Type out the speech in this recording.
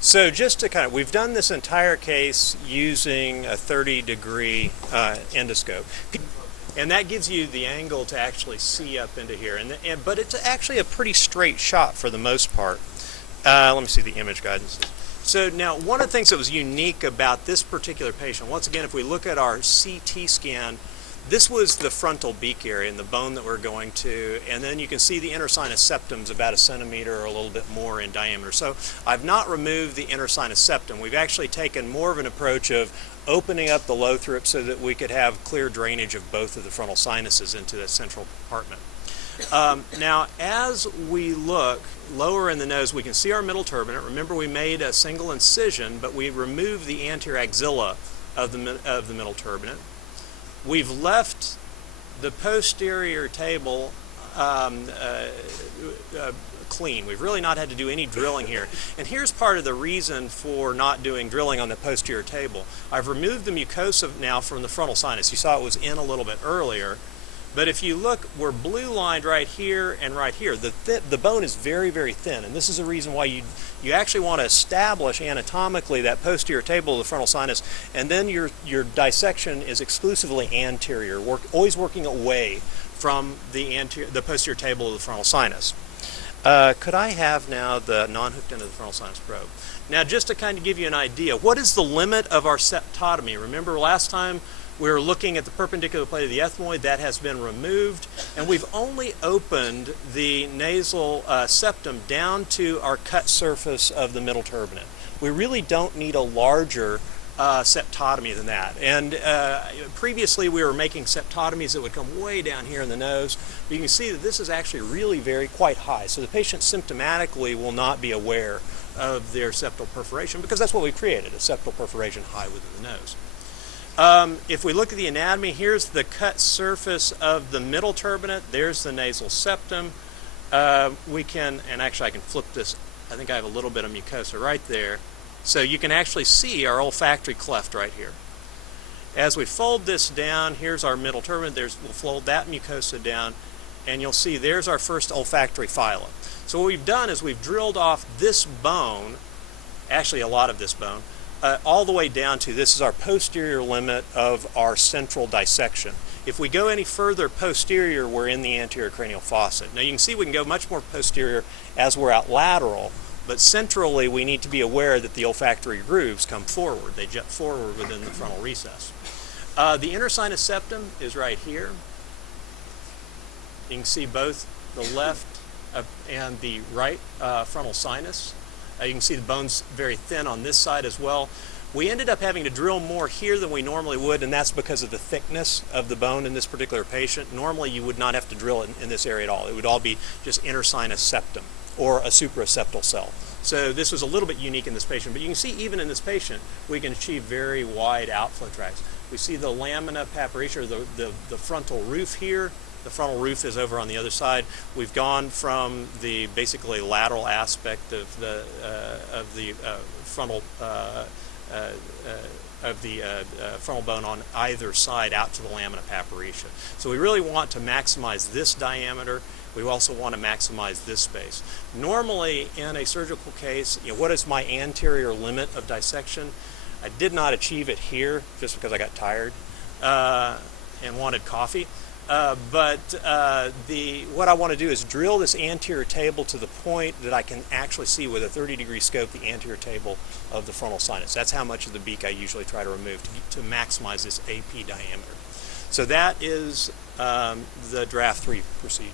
So just to we've done this entire case using a 30-degree endoscope. And that gives you the angle to actually see up into here. But it's actually a pretty straight shot for the most part. Let me see the image guidances. So now one of the things that was unique about this particular patient, once again, if we look at our CT scan, this was the frontal beak area and the bone that we're going to, and then you can see the inner sinus septum is about 1 centimeter or a little bit more in diameter. So I've not removed the inner sinus septum. We've actually taken more of an approach of opening up the Lothrop so that we could have clear drainage of both of the frontal sinuses into the central compartment. Now, as we look lower in the nose, we can see our middle turbinate. Remember, we made a single incision, but we removed the anterior axilla of the middle turbinate. We've left the posterior table clean. We've really not had to do any drilling here. And here's part of the reason for not doing drilling on the posterior table. I've removed the mucosa now from the frontal sinus. You saw it was in a little bit earlier. But if you look, we're blue lined right here and right here. The bone is very, very thin, and this is the reason why you actually want to establish anatomically that posterior table of the frontal sinus, and then your dissection is exclusively anterior, always working away from the posterior table of the frontal sinus. Could I have now the non-hooked end of the frontal sinus probe? Now, just to kind of give you an idea, what is the limit of our septotomy? Remember last time we were looking at the perpendicular plate of the ethmoid. That has been removed, and we've only opened the nasal septum down to our cut surface of the middle turbinate. We really don't need a larger septotomy than that. And previously we were making septotomies that would come way down here in the nose. But you can see that this is actually really quite high. So the patient symptomatically will not be aware of their septal perforation because that's what we created, a septal perforation high within the nose. If we look at the anatomy, here's the cut surface of the middle turbinate. There's the nasal septum. We can, and actually I can flip this. I think I have a little bit of mucosa right there. So you can actually see our olfactory cleft right here. As we fold this down, here's our middle turbinate. We'll fold that mucosa down, and you'll see there's our first olfactory phylum. So what we've done is we've drilled off this bone, actually a lot of this bone, all the way down to this is our posterior limit of our central dissection. If we go any further posterior, we're in the anterior cranial fossa. Now you can see we can go much more posterior as we're out lateral, but centrally we need to be aware that the olfactory grooves come forward. They jet forward within the frontal recess. The inner sinus septum is right here. You can see both the left and the right frontal sinus. You can see the bone's very thin on this side as well. We ended up having to drill more here than we normally would, and that's because of the thickness of the bone in this particular patient. Normally you would not have to drill it in this area at all. It would all be just inner sinus septum or a supraseptal cell. So this was a little bit unique in this patient, but you can see even in this patient we can achieve very wide outflow tracts. We see the lamina papyracea, the frontal roof here. The frontal roof is over on the other side. We've gone from the basically lateral aspect of the frontal frontal bone on either side out to the lamina papyracea. So we really want to maximize this diameter. We also want to maximize this space. Normally in a surgical case, what is my anterior limit of dissection? I did not achieve it here just because I got tired and wanted coffee. What I want to do is drill this anterior table to the point that I can actually see with a 30-degree scope the anterior table of the frontal sinus. That's how much of the beak I usually try to remove to maximize this AP diameter. So that is the Draf III procedure.